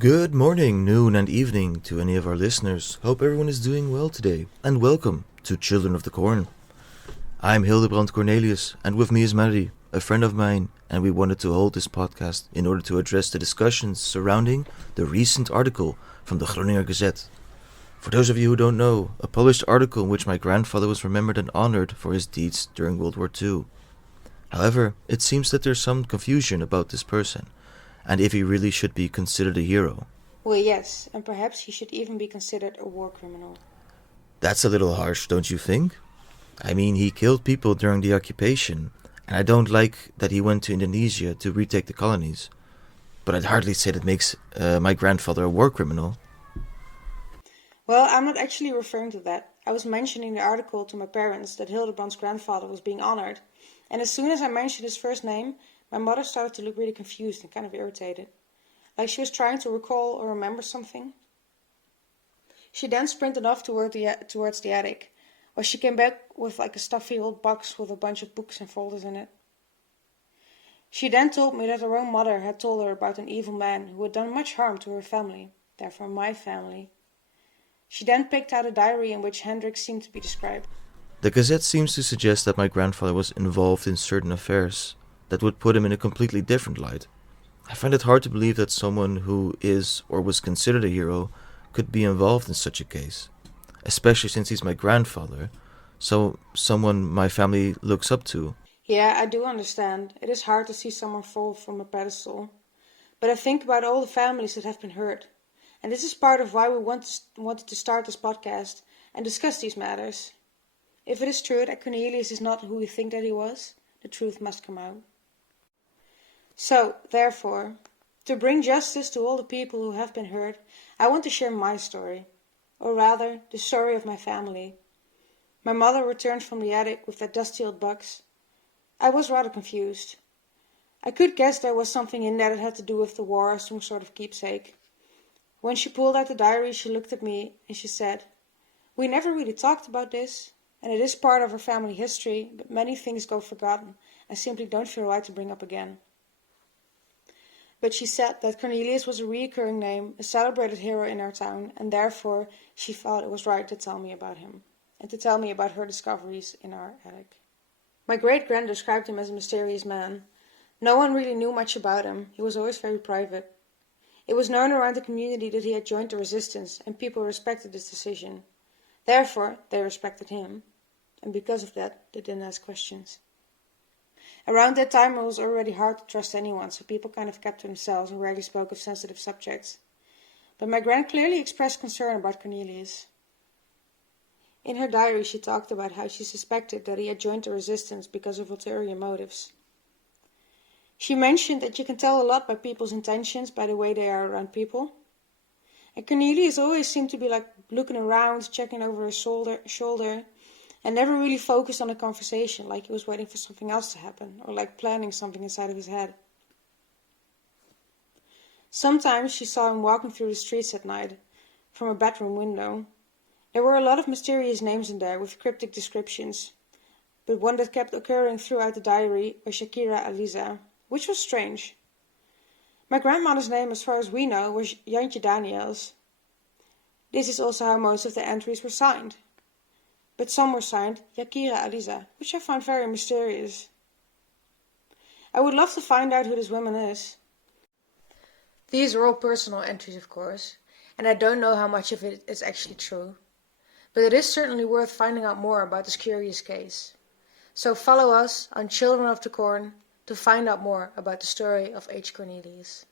Good morning, noon, and evening to any of our listeners. Hope everyone is doing well today, and welcome to Children of the Corn. I'm Hildebrand Cornelius, and with me is Marie, a friend of mine, and we wanted to hold this podcast in order to address the discussions surrounding the recent article from the Groninger Gazette. For those of you who don't know, a published article in which my grandfather was remembered and honored for his deeds during World War II. However, it seems that there's some confusion about this person, and if he really should be considered a hero. Well, yes, and perhaps he should even be considered a war criminal. That's a little harsh, don't you think? I mean, he killed people during the occupation, and I don't like that he went to Indonesia to retake the colonies. But I'd hardly say that makes my grandfather a war criminal. Well, I'm not actually referring to that. I was mentioning the article to my parents that Hildebrand's grandfather was being honored, and as soon as I mentioned his first name, my mother started to look really confused and kind of irritated, like she was trying to recall or remember something. She then sprinted off towards the attic, where she came back with like a stuffy old box with a bunch of books and folders in it. She then told me that her own mother had told her about an evil man who had done much harm to her family, therefore my family. She then picked out a diary in which HENDRIK seemed to be described. The Gazette seems to suggest that my grandfather was involved in certain affairs that would put him in a completely different light. I find it hard to believe that someone who is or was considered a hero could be involved in such a case, especially since he's my grandfather, so someone my family looks up to. Yeah, I do understand. It is hard to see someone fall from a pedestal. But I think about all the families that have been hurt. And this is part of why we wanted to start this podcast and discuss these matters. If it is true that Cornelius is not who we think that he was, the truth must come out. So, therefore, to bring justice to all the people who have been hurt, I want to share my story, or rather, the story of my family. My mother returned from the attic with that dusty old box. I was rather confused. I could guess there was something in there that had to do with the war or some sort of keepsake. When she pulled out the diary, she looked at me and she said, "We never really talked about this, and it is part of our family history, but many things go forgotten. I simply don't feel right to bring up again." But she said that Cornelius was a recurring name, a celebrated hero in our town, and therefore she thought it was right to tell me about him, and to tell me about her discoveries in our attic. My great-grand described him as a mysterious man. No one really knew much about him. He was always very private. It was known around the community that he had joined the resistance, and people respected his decision. Therefore, they respected him, and because of that, they didn't ask questions. Around that time, it was already hard to trust anyone, so people kind of kept to themselves and rarely spoke of sensitive subjects. But my grand clearly expressed concern about Cornelius. In her diary, she talked about how she suspected that he had joined the resistance because of ulterior motives. She mentioned that you can tell a lot by people's intentions by the way they are around people. And Cornelius always seemed to be like looking around, checking over his shoulder, and never really focused on a conversation, like he was waiting for something else to happen, or like planning something inside of his head. Sometimes she saw him walking through the streets at night, from a bedroom window. There were a lot of mysterious names in there, with cryptic descriptions, but one that kept occurring throughout the diary was Shakira Aliza, which was strange. My grandmother's name, as far as we know, was Jantje Daniels. This is also how most of the entries were signed. But some were signed Shakira Aliza, which I found very mysterious. I would love to find out who this woman is. These are all personal entries, of course, and I don't know how much of it is actually true. But it is certainly worth finding out more about this curious case. So follow us on Children of the Corn to find out more about the story of H. Cornelius.